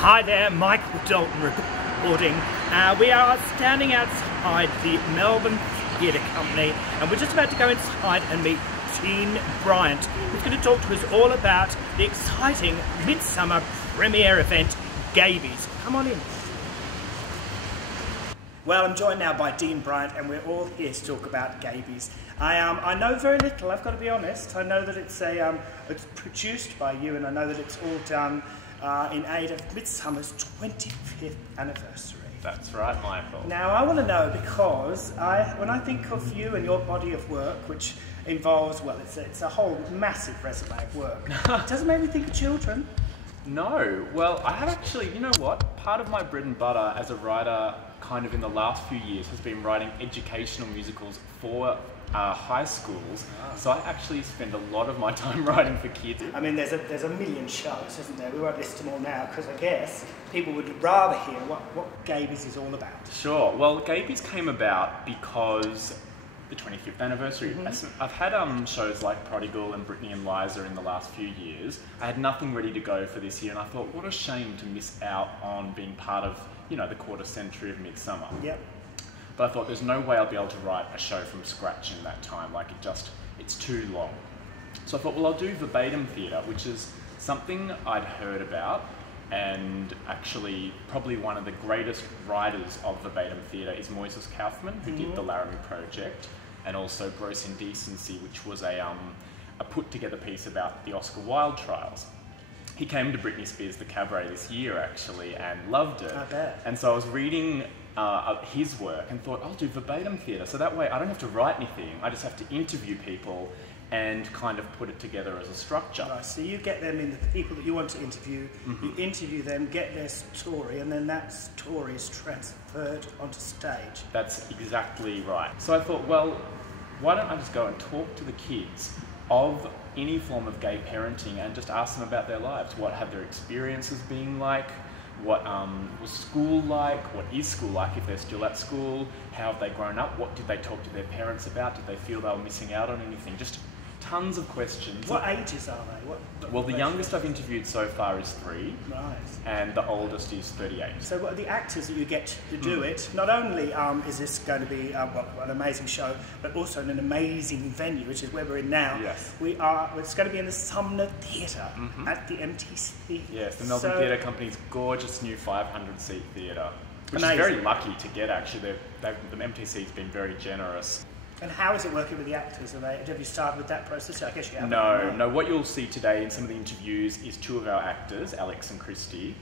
Hi there, Michael Dalton reporting. We are standing outside the Melbourne Theatre Company and we're just about to go inside and meet Dean Bryant, who's going to talk to us all about the exciting Midsumma premiere event, Gaybies. Come on in. Well, I'm joined now by Dean Bryant and we're all here to talk about Gaybies. I know very little, I've got to be honest. I know that it's produced by you and I know that it's all done in aid of Midsumma's 25th anniversary. That's right, Michael. Now, I want to know because when I think of you and your body of work, which involves, well, it's a whole massive resume of work, it doesn't make me think of children. No, well, I have actually, you know what? Part of my bread and butter as a writer kind of in the last few years has been writing educational musicals for high schools. So I actually spend a lot of my time writing for kids. I mean, there's a million shows, isn't there? We won't list them all now because I guess people would rather hear what Gaybies is all about. Sure. Well, Gaybies came about because the 25th anniversary. I've had shows like Prodigal and Brittany and Liza in the last few years. I had nothing ready to go for this year and I thought, what a shame to miss out on being part of, you know, the quarter century of Midsumma. Yep. But I thought there's no way I'll be able to write a show from scratch in that time. Like it's too long. So I thought, well, I'll do verbatim theatre, which is something I'd heard about. And actually, probably one of the greatest writers of verbatim theatre is Moises Kaufman, who did the Laramie Project, and also Gross Indecency, which was a put together piece about the Oscar Wilde trials. He came to Britney Spears' The Cabaret this year, actually, and loved it. I bet. And so I was reading his work and thought, I'll do verbatim theatre. So that way I don't have to write anything. I just have to interview people and kind of put it together as a structure. Right, so you get them in, the people that you want to interview, you interview them, get their story, and then that story is transferred onto stage. That's exactly right. So I thought, well, why don't I just go and talk to the kids of any form of gay parenting and just ask them about their lives. What have their experiences been like? What was school like? What is school like if they're still at school? How have they grown up? What did they talk to their parents about? Did they feel they were missing out on anything? Just tons of questions. What ages are they? Well, the youngest I've interviewed so far is 3. Right. And the oldest is 38. So what are the actors that you get to do it? Not only is this going to be an amazing show, but also in an amazing venue, which is where we're in now. Yes. It's going to be in the Sumner Theatre at the MTC. Yes, the Melbourne Theatre Company's gorgeous new 500-seat theatre, which amazing. is very lucky to get, actually. The MTC's been very generous. And how is it working with the actors? Have you started with that process? I guess you haven't. No. What you'll see today in some of the interviews is 2 of our actors, Alex and Christy,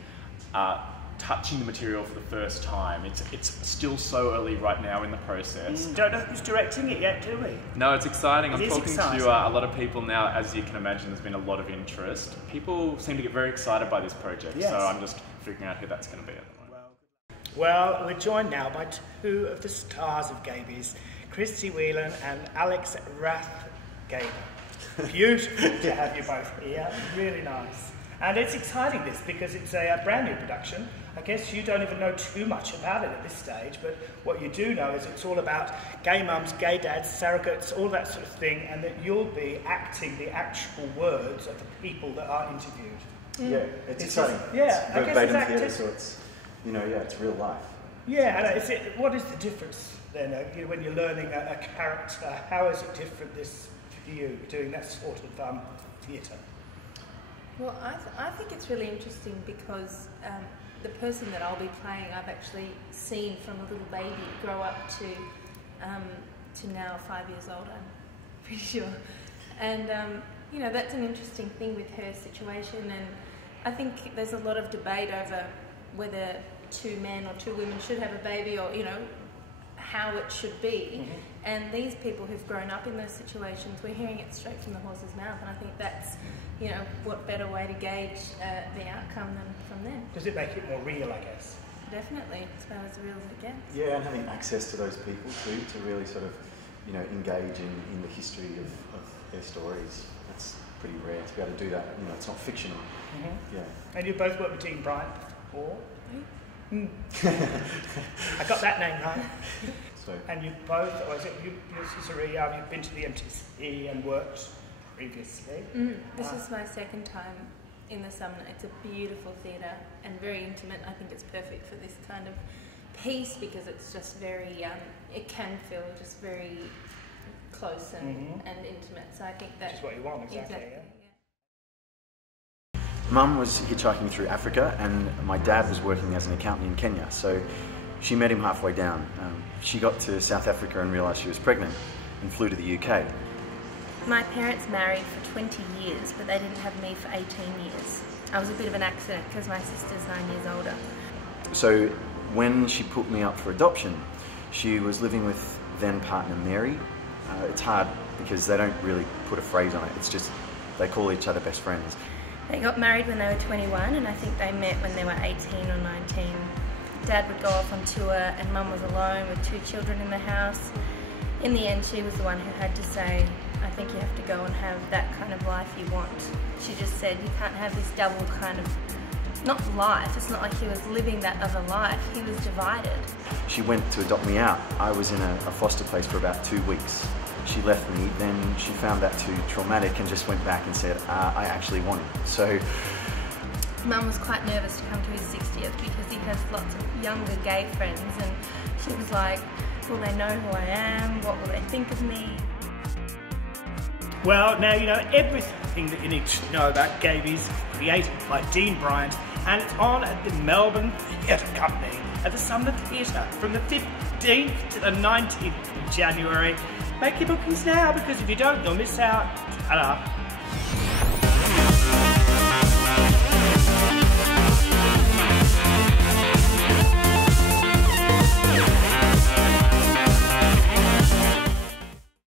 touching the material for the first time. It's still so early right now in the process. Don't know who's directing it yet, do we? No, it's exciting. I'm talking exciting. to a lot of people now. As you can imagine, there's been a lot of interest. People seem to get very excited by this project, so I'm just figuring out who that's going to be at the moment. Well, we're joined now by 2 of the stars of Gaybies, Christy Whelan and Alex Rathgaber. Beautiful to have you both here, really nice. And it's exciting this because it's a brand new production. I guess you don't even know too much about it at this stage, but what you do know is it's all about gay mums, gay dads, surrogates, all that sort of thing, and that you'll be acting the actual words of the people that are interviewed. Yeah, it's exciting. Yeah, it's I guess it's theatre, so it's, it's real life. Yeah, and what is the difference then when you're learning a character? How is it different this for you doing that sort of theatre? Well, I think it's really interesting because the person that I'll be playing, I've actually seen from a little baby grow up to now 5 years old. I'm pretty sure, and that's an interesting thing with her situation. And I think there's a lot of debate over whether 2 men or 2 women should have a baby, or how it should be. And these people who've grown up in those situations, we're hearing it straight from the horse's mouth, and I think that's what better way to gauge the outcome than from them. Does it make it more real, I guess? Definitely, it's about as real as it gets. Yeah, and having access to those people too, to really sort of engage in the history of their stories. That's pretty rare to be able to do that. It's not fictional. Yeah. And you both worked with Dean Bryant before. I got that name right. And you both, you've been to the MTC and worked previously. This is my second time in the Sumner. It's a beautiful theatre and very intimate. I think it's perfect for this kind of piece because it's just very, it can feel just very close and intimate. So I think that's what you want, exactly. Yeah. Mum was hitchhiking through Africa and my dad was working as an accountant in Kenya, so she met him halfway down. She got to South Africa and realised she was pregnant and flew to the UK. My parents married for 20 years, but they didn't have me for 18 years. I was a bit of an accident because my sister's 9 years older. So when she put me up for adoption, she was living with then partner Mary. It's hard because they don't really put a phrase on it, it's just they call each other best friends. They got married when they were 21 and I think they met when they were 18 or 19. Dad would go off on tour and Mum was alone with 2 children in the house. In the end, she was the one who had to say, I think you have to go and have that kind of life you want. She just said, you can't have this double kind of, not life, it's not like he was living that other life, he was divided. She went to adopt me out. I was in a foster place for about 2 weeks. She left me, then she found that too traumatic and just went back and said, I actually want him. So Mum was quite nervous to come to his 60th because he has lots of younger gay friends and she was like, will they know who I am? What will they think of me? Well, now you know everything that you need to know about Gaybies, created by Dean Bryant, and it's on at the Melbourne Theatre Company at the Sumner Theatre from the 15th to the 19th of January. Make your bookings now because if you don't, you'll miss out. Ta-da.